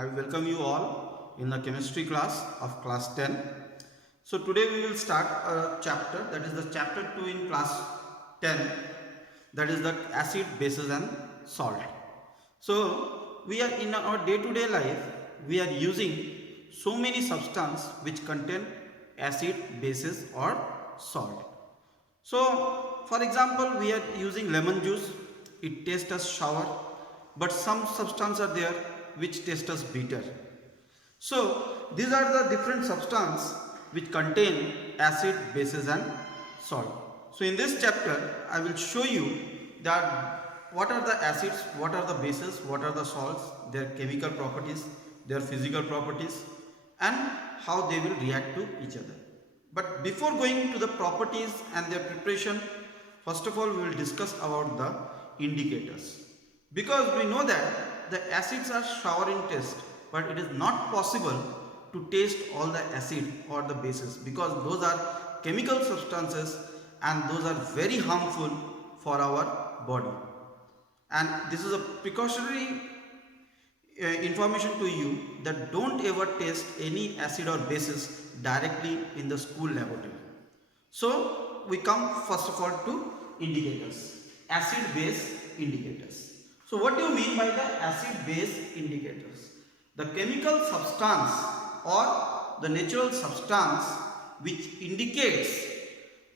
I welcome you all in the chemistry class of class 10. So today we will start a chapter, that is the chapter 2 in class 10, that is the acid, bases and salt. So we are in our day-to-day life, we are using so many substances which contain acid, bases or salt. So for example, we are using lemon juice, it tastes as sour, but some substances are there which taste as bitter. So these are the different substances which contain acid, bases and salt. So in this chapter I will show you that what are the acids, what are the bases, what are the salts, their chemical properties, their physical properties and how they will react to each other. But before going to the properties and their preparation, first of all we will discuss about the indicators. Because we know that the acids are sour in taste, but it is not possible to taste all the acid or the bases because those are chemical substances and those are very harmful for our body. And this is a precautionary information to you that don't ever taste any acid or bases directly in the school laboratory. So we come first of all to indicators, acid base indicators. So what do you mean by the acid base indicators? The chemical substance or the natural substance which indicates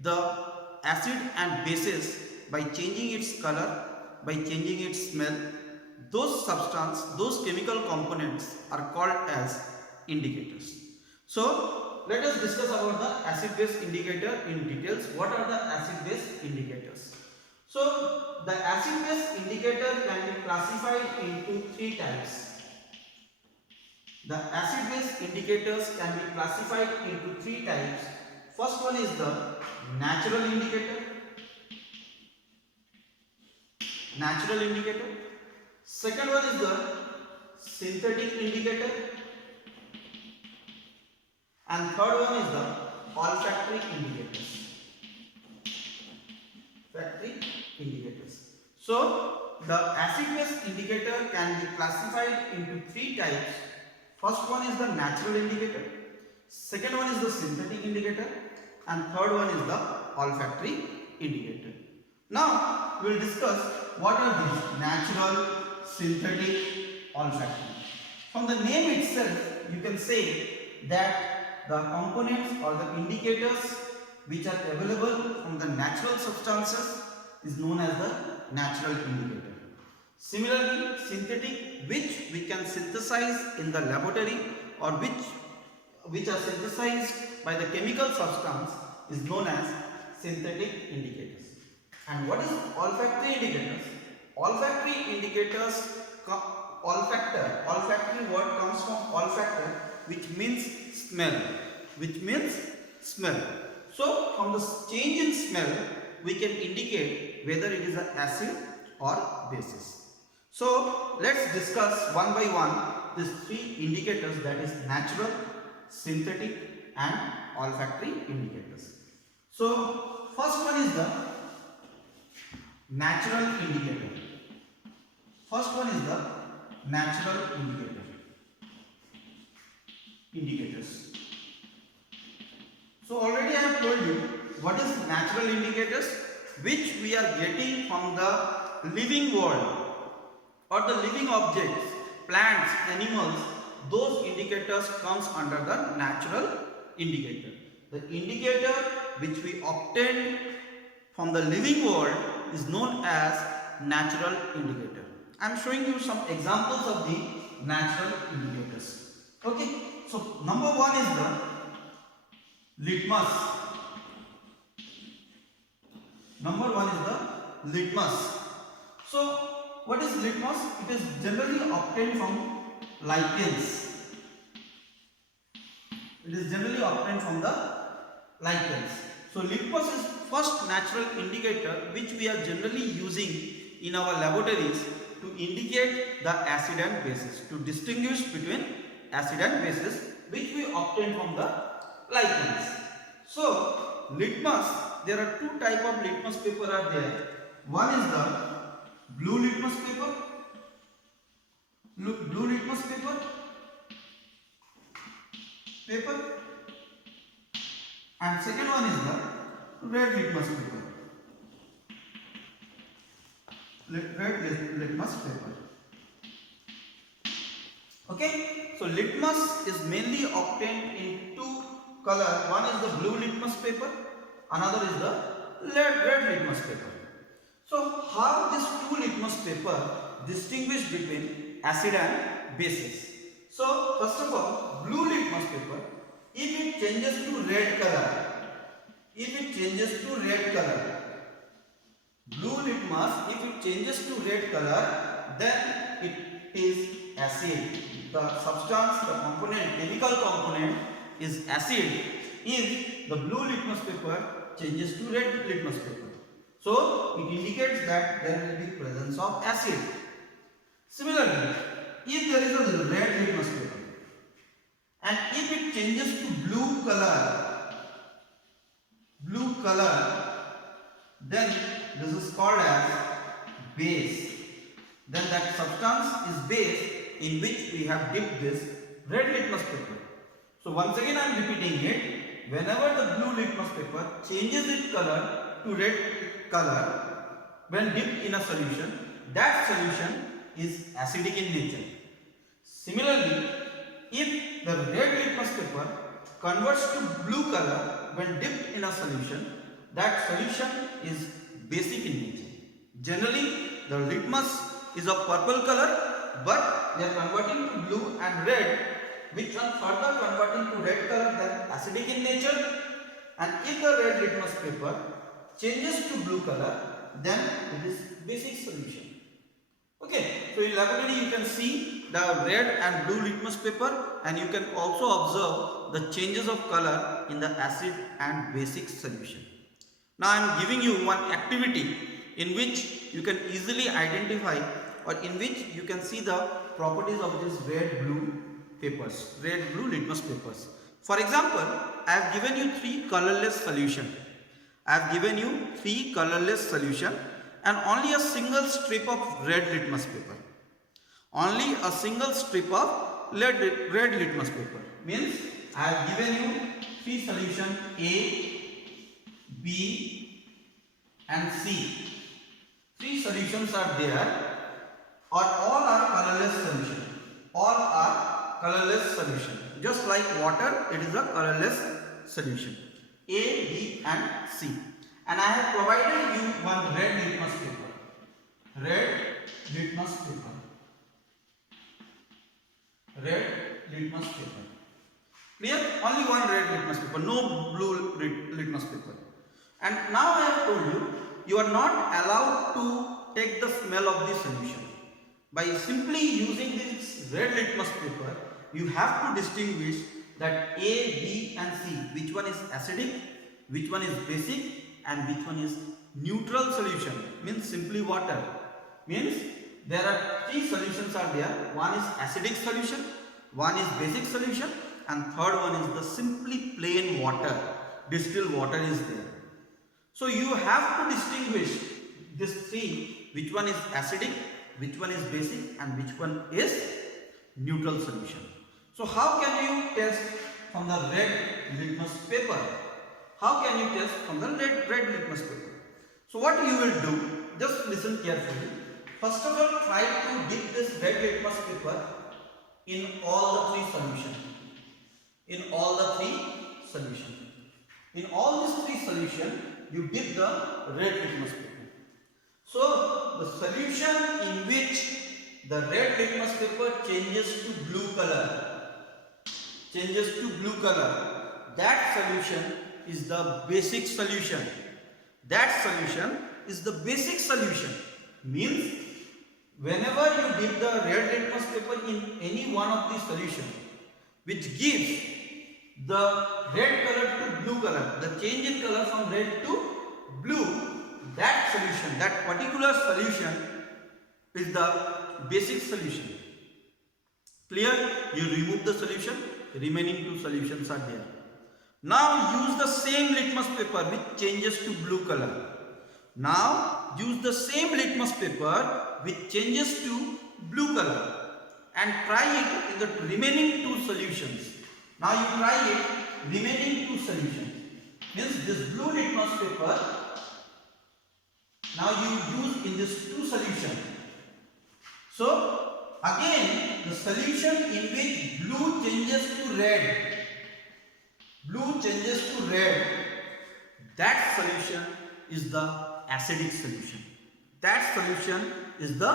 the acid and bases by changing its color, by changing its smell, those substance, those chemical components are called as indicators. So let us discuss about the acid base indicator in details. What are the acid base indicators? So the acid base indicator can be classified into three types. The acid base indicators can be classified into three types. First one is the natural indicator. Natural indicator. Second one is the synthetic indicator. And third one is the olfactory indicators. Olfactory indicators. So the acid base indicator can be classified into three types. First one is the natural indicator, second one is the synthetic indicator and third one is the olfactory indicator. Now we will discuss what are these natural, synthetic, olfactory. From the name itself you can say that the components or the indicators which are available from the natural substances is known as the natural indicator. Similarly, synthetic, which we can synthesize in the laboratory or which are synthesized by the chemical substance is known as synthetic indicators. And what is olfactory indicators? Olfactory indicators, olfactory word comes from olfactor, which means smell, So from the change in smell, we can indicate whether it is an acid or basis. So let's discuss one by one these three indicators, that is natural, synthetic and olfactory indicators. So first one is the natural indicator. First one is the natural indicators. So already I have told you what is natural indicators, which we are getting from the living world or the living objects, plants, animals. Those indicators comes under the natural indicator. The indicator which we obtain from the living world is known as natural indicator. I am showing you some examples of the natural indicators. Okay, so number one is the litmus. Number one is the litmus. So what is litmus? It is generally obtained from lichens. It is generally obtained from the lichens. So litmus is first natural indicator which we are generally using in our laboratories to indicate the acid and bases, to distinguish between acid and bases, which we obtain from the lichens. So litmus, there are two types of litmus paper are there. One is the blue litmus paper paper, and second one is the red litmus paper. Red litmus paper. Okay, so litmus is mainly obtained in two colors. One is the blue litmus paper, another is the red litmus paper. So how these two litmus paper distinguish between acid and bases? So first of all, blue litmus paper, if it changes to red color, blue litmus, if it changes to red color, then it is acid. The substance, the component, chemical component is acid if the blue litmus paper changes to red litmus paper. So it indicates that there will be presence of acid. Similarly, if there is a red litmus paper and if it changes to blue color, then this is called as base. Then that substance is base in which we have dipped this red litmus paper. So once again I am repeating it. Whenever the blue litmus paper changes its color to red color when dipped in a solution, that solution is acidic in nature. Similarly, if the red litmus paper converts to blue color when dipped in a solution, that solution is basic in nature. Generally, the litmus is of purple color, but we are converting to blue and red, which one further converting to red color, then acidic in nature. And if the red litmus paper changes to blue color, then it is basic solution. Okay, so in laboratory you can see the red and blue litmus paper, and you can also observe the changes of color in the acid and basic solution. Now I am giving you one activity in which you can easily identify, or in which you can see the properties of these red blue litmus papers. For example, I have given you three colorless solution. And only a single strip of red litmus paper. Red litmus paper means I have given you three solutions A, B and C. Three solutions are there, or all are colorless solution. Just like water, it is a colorless solution. A, B and C. And I have provided you one red litmus paper. Clear? Only one red litmus paper, no blue litmus paper. And now I have told you, you are not allowed to take the smell of the solution. By simply using this red litmus paper, you have to distinguish that A, B and C, which one is acidic, which one is basic, and which one is neutral solution, means simply water. Means there are three solutions are there. One is acidic solution, one is basic solution, and third one is the simply plain water, distilled water is there. So you have to distinguish these three, which one is acidic, which one is basic, and which one is neutral solution. So how can you test from the red litmus paper? How can you test from the red litmus paper? So what you will do, just listen carefully. First of all, try to dip this red litmus paper in all the three solutions. In all these three solutions, you dip the red litmus paper. So the solution in which the red litmus paper changes to blue color, that solution is the basic solution. Means whenever you dip the red litmus paper in any one of these solutions, which gives the red color to blue color, the change in color from red to blue, that solution, that particular solution is the basic solution. Clear? You remove the solution, remaining two solutions are there. Now use the same litmus paper which changes to blue color. Now use the same litmus paper which changes to blue color and try it in the remaining two solutions. Now you try it, remaining two solutions. Means this blue litmus paper, now you use in this two solution. So again the solution in which blue changes to red, that solution is the acidic solution. That solution is the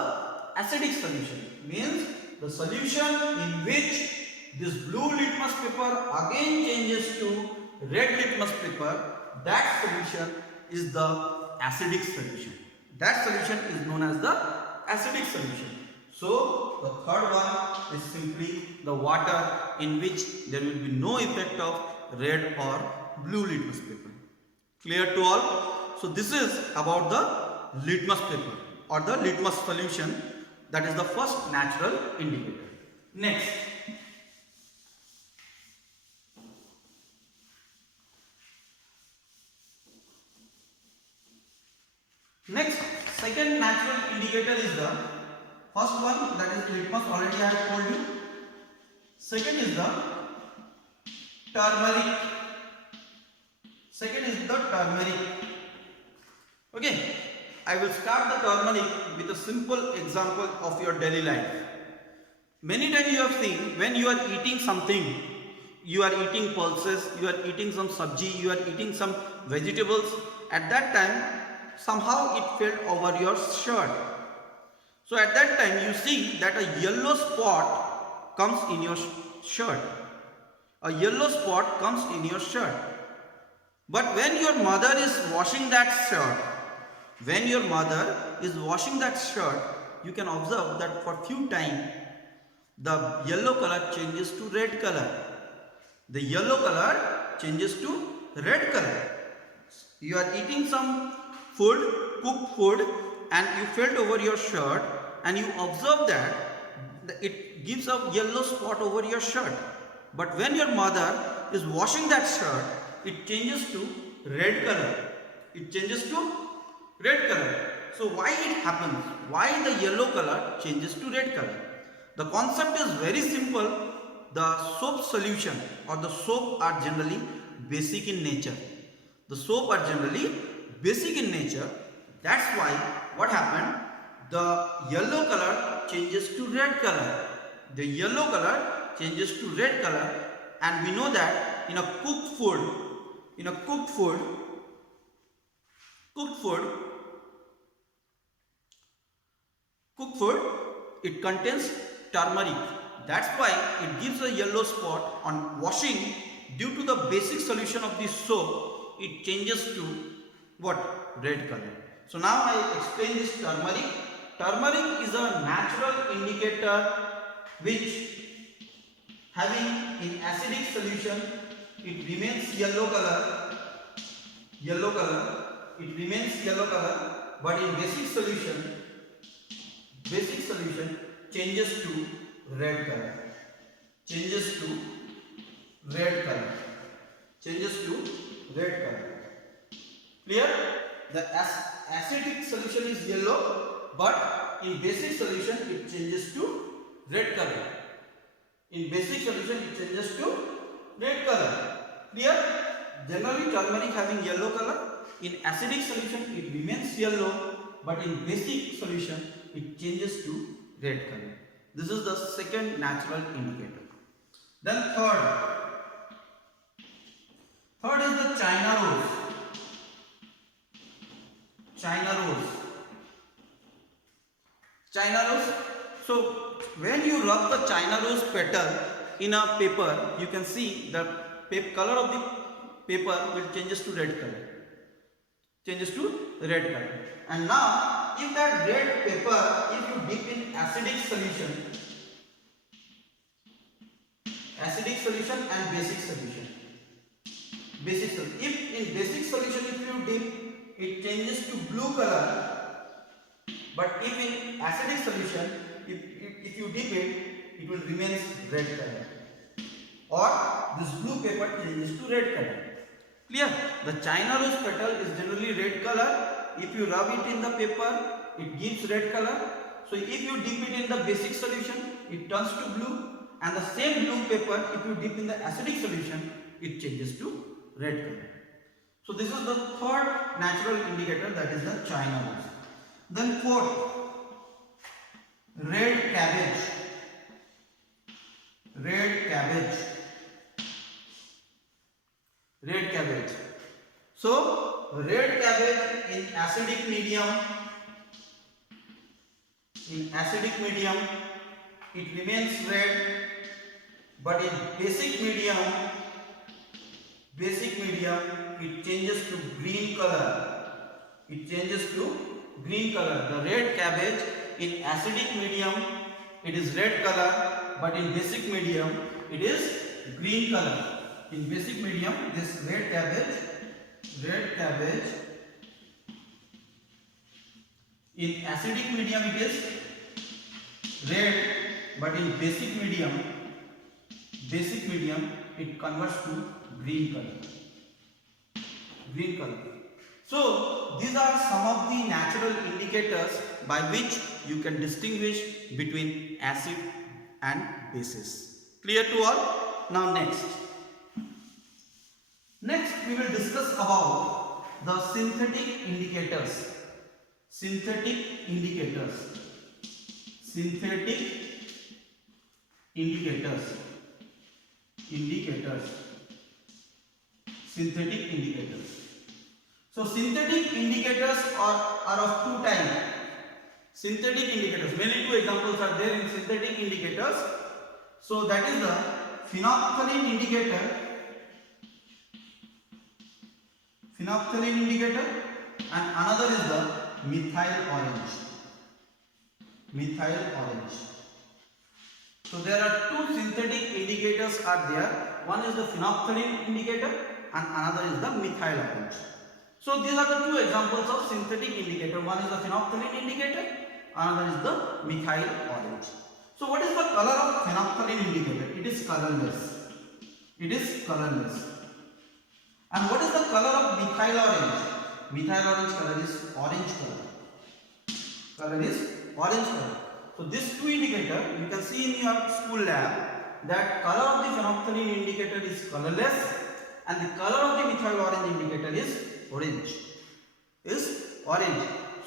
acidic solution. Means the solution in which this blue litmus paper again changes to red litmus paper, that solution is the acidic solution. That solution is known as the acidic solution. So the third one is simply the water in which there will be no effect of red or blue litmus paper. Clear to all? So this is about the litmus paper or the litmus solution. That is the first natural indicator. Next, second natural indicator is the first one, that is litmus, already I have told you. Second is the turmeric. Okay, I will start the turmeric with a simple example of your daily life. Many times you have seen, when you are eating something, you are eating pulses, you are eating some sabji, you are eating some vegetables, at that time somehow it fell over your shirt. So at that time you see that a yellow spot comes in your shirt. A yellow spot comes in your shirt. But when your mother is washing that shirt, you can observe that for few times the yellow color changes to red color. You are eating some food, cooked food, and you felt over your shirt and you observe that it gives a yellow spot over your shirt. But when your mother is washing that shirt, it changes to red color. So why it happens? Why the yellow color changes to red color? The concept is very simple. The soap solution or the soap are generally basic in nature. That's why what happened? The yellow color changes to red color. And we know that in a cooked food, it contains turmeric. That's why it gives a yellow spot on washing. Due to the basic solution of this soap, it changes to what? Red color. So now I explain this turmeric. Turmeric is a natural indicator which, having in acidic solution, it remains yellow color, but in basic solution changes to red color. Clear? The acidic solution is yellow, but in basic solution it changes to red color. Clear? Generally turmeric having yellow color. In acidic solution it remains yellow, but in basic solution it changes to red color. This is the second natural indicator. Then third is the China rose. So when you rub the China rose petal in a paper, you can see the color of the paper will changes to red color. And now if that red paper, if you dip in acidic solution and basic solution. If in basic solution if you dip, it changes to blue color. But if in acidic solution, if you dip it, it will remain red color. Or this blue paper changes to red color. Clear? The China rose petal is generally red color. If you rub it in the paper, it gives red color. So if you dip it in the basic solution, it turns to blue. and the same blue paper, if you dip in the acidic solution, it changes to red color. So this is the third natural indicator, that is the China horse. Then fourth, red cabbage. Red cabbage. Red cabbage. So red cabbage in acidic medium, it remains red, but in basic medium it changes to green color. It changes to green color. The red cabbage in acidic medium, it is red color, but in basic medium it is green color. In basic medium, this red cabbage in acidic medium it is red, but in basic medium it converts to green color. So these are some of the natural indicators by which you can distinguish between acid and bases. Clear to all? Now next we will discuss about the synthetic indicators. Synthetic indicators. So synthetic indicators are of two types. Synthetic indicators, mainly two examples are there in synthetic indicators. So that is the phenolphthalein indicator, and another is the methyl orange. So there are two synthetic indicators are there. One is the phenolphthalein indicator and another is the methyl orange. So these are the two examples of synthetic indicator. One is the phenolphthalein indicator, another is the methyl orange. So what is the color of phenolphthalein indicator? It is colorless. And what is the color of methyl orange? Methyl orange color is orange color. So this two indicator, you can see in your school lab that color of the phenolphthalein indicator is colorless and the color of the methyl orange indicator is orange.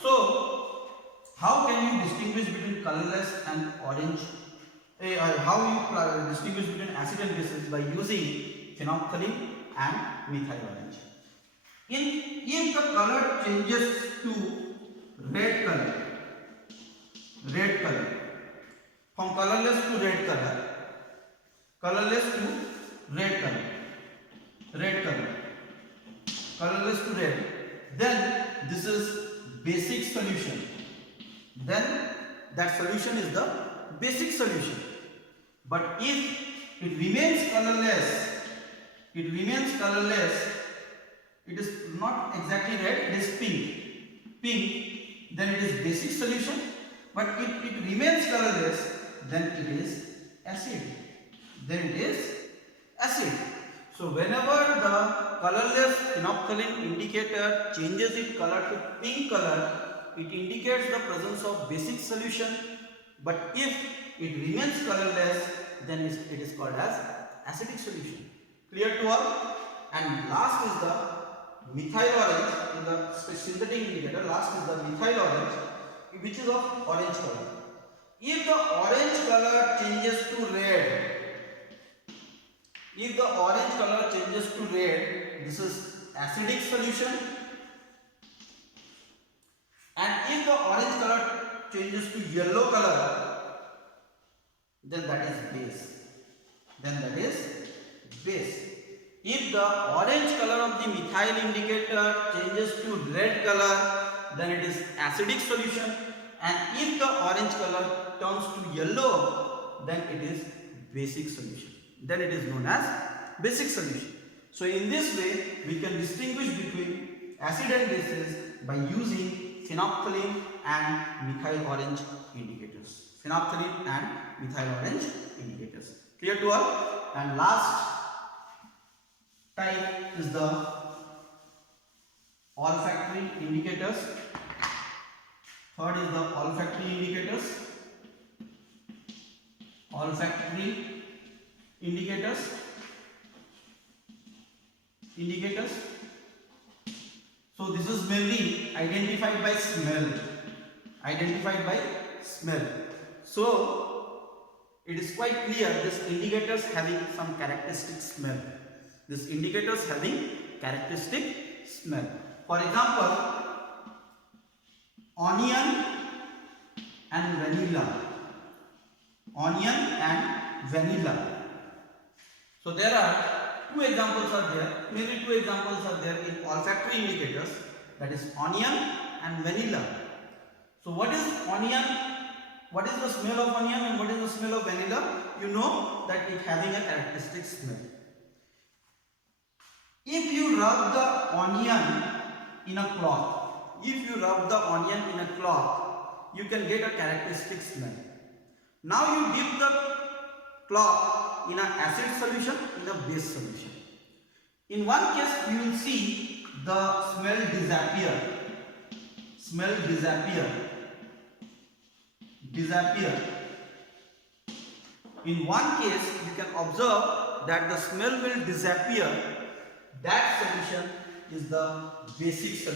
So how can you distinguish between colorless and orange? How you distinguish between acid and bases? By using phenolphthalein and methyl orange. If the color changes to red color, from colorless to red color, then this is basic solution. Then that solution is the basic solution. But if it remains colorless, it is not exactly red, it is pink, then it is basic solution. But if it remains colorless, then it is acid. So whenever the colorless phenolphthalein indicator changes its color to pink color, it indicates the presence of basic solution. But if it remains colorless, then it is called as acidic solution. Clear to all? And last is the methyl orange. In the synthetic indicator, last is the methyl orange, which is of orange color. If the orange color changes to red, this is acidic solution. And if the orange color changes to yellow color, then that is base. If the orange color of the methyl indicator changes to red color, then it is acidic solution. And if the orange color turns to yellow, then it is basic solution. Then it is known as basic solution. So in this way, we can distinguish between acid and bases by using phenolphthalein and methyl orange indicators. Clear to all? And last type is the olfactory indicators. Third is the olfactory indicators. Olfactory Indicators. So this is mainly identified by smell. So it is quite clear this indicators having some characteristic smell. For example, onion and vanilla. So there are two examples are there. Mainly two examples are there in olfactory indicators. That is onion and vanilla. So what is onion? What is the smell of onion and what is the smell of vanilla? You know that it having a characteristic smell. If you rub the onion in a cloth, you can get a characteristic smell. Now you dip the cloth in an acid solution, in a base solution. In one case you will see the smell disappear. In one case you can observe that the smell will disappear. That solution is the basic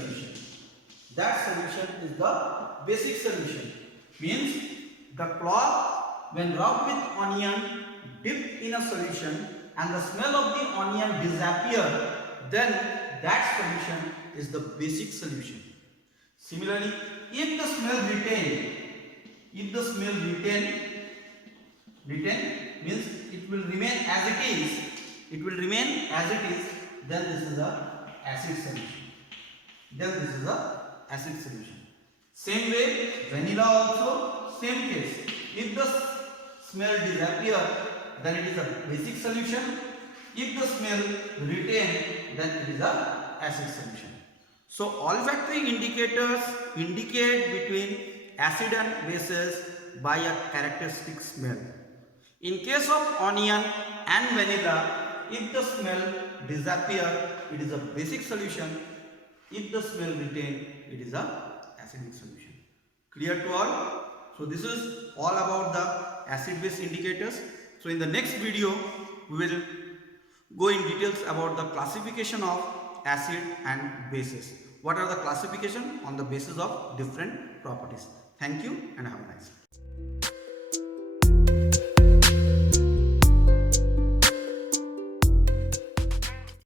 solution. Means the cloth when rubbed with onion, dipped in a solution, and the smell of the onion disappear, then that solution is the basic solution. Similarly, if the smell retain means it will remain as it is, then this is a acid solution. Same way, vanilla also, same case. If the smell disappear, then it is a basic solution. If the smell retain, then it is a acid solution. So olfactory indicators indicate between acid and bases by a characteristic smell. In case of onion and vanilla, if the smell disappear, it is a basic solution. If the smell retain, it is a acidic solution. Clear to all? So this is all about the acid-base indicators. So in the next video, we will go in details about the classification of acid and bases. What are the classification on the basis of different properties? Thank you and have a nice day.